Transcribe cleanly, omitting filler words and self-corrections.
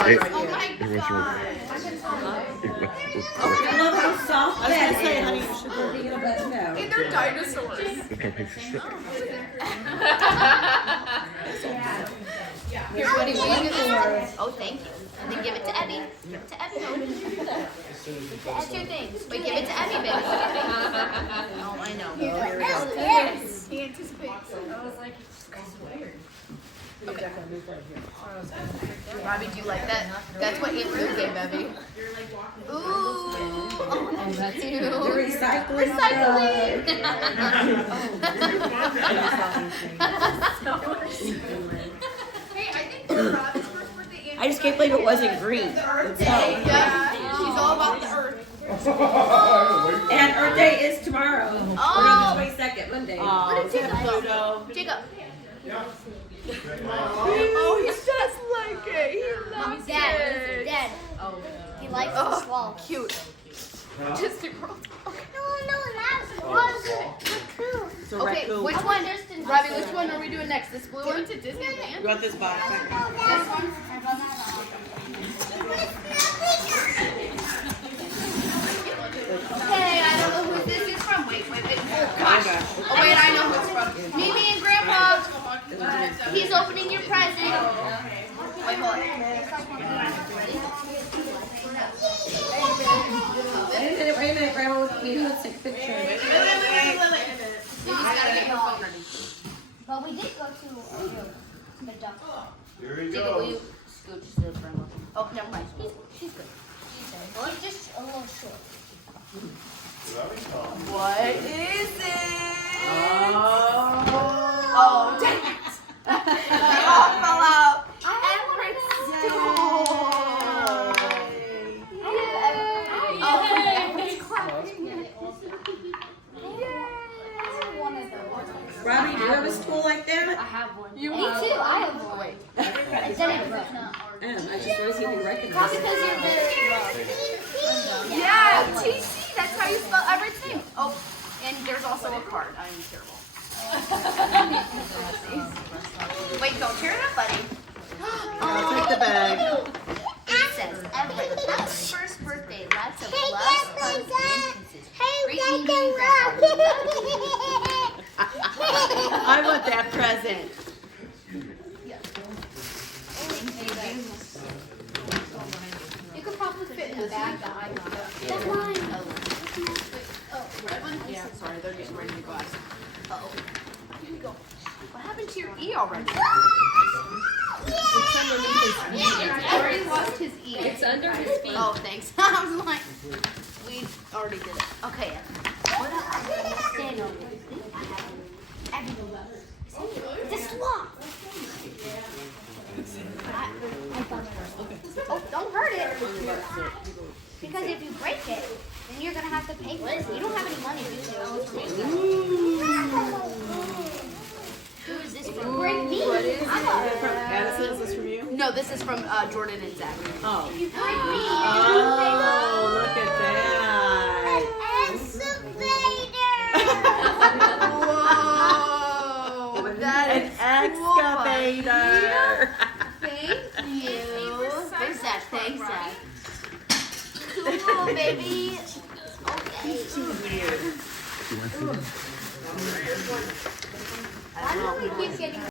card right Oh here. my god. I love how soft I was going to say, honey, you should go. Hey, they're dinosaurs. Here, buddy, what are you gonna Oh, thank you. And then give it to Evie. Give it to Evie. That's your things. Wait, give it to Evie, baby. Oh, I know. Here we go. Yes. He anticipates. I was like, okay. Robbie, do you like that? That's what Aunt Lou gave Evie. Ooh. Oh, that's you. The recycling. Hey, I think for Robbie's first birthday, I just can't believe it wasn't green. Yeah, she's all about the earth. And Earth Day is tomorrow. Oh. We're on the 22nd, Monday. Where did Jacob go? Jacob. Oh, he's just like it. He loves Dad, it. Dad. He likes to swallow. Cute. Just a girl. No, that's raccoon. It's a Okay, raccoon. which one? Robbie, which one are we doing next? This blue one? To You want this box? This one? Okay, I don't know who this is from. Wait. Oh, gosh. Oh, wait, I know who it's from. Mimi and Grandpa. He's opening your present. Wait, hold on. Wait a minute, Grandma. Maybe let's take a picture. Wait. He's gotta get her phone ready. But we did go to the duck. Here he Jacob, will you goes. scooch to the grandma? Oh, never mind. She's good. Well, it's just a little short. What is it? Oh. Oh, dang it. They all fell out. Everett's stool. Robbie, do you have a stool like that? I have one. You Me have too. one. I have one. Wait. It's in it. I just want to see if you recognize Probably it. because you're very Yeah, TC. That's how you spell Everett's name. Oh, and there's also a card. I'm terrible. Wait, don't tear it up, buddy. I'll take the bag. It says, Everett, happy first birthday. Lots of love, hugs, and kisses. Great meeting you, Grandpa. I want that present. You could probably fit in the bag that I got. That's mine. Oh, red one? Yeah, sorry, they're getting ready to go out. Uh-oh. Here we go. What happened to your E already? It's underneath his feet. He already lost his E. It's under his feet. Oh, thanks. I was like, we already did it. Okay. What else? Stand over. It's a sloth. Oh, don't hurt it. Because if you break it, then you're going to have to pay for it. You don't have any money, do you? Who is this from? Break me. What is it? Addison, is this from you? No, this is from Jordan and Zach. Oh. Break me. Oh, look at that. Whoa, that An is excavator. Thank you. There's Zach. Thanks, Zach. Cool, baby. Okay. Weird. I don't know if we keep getting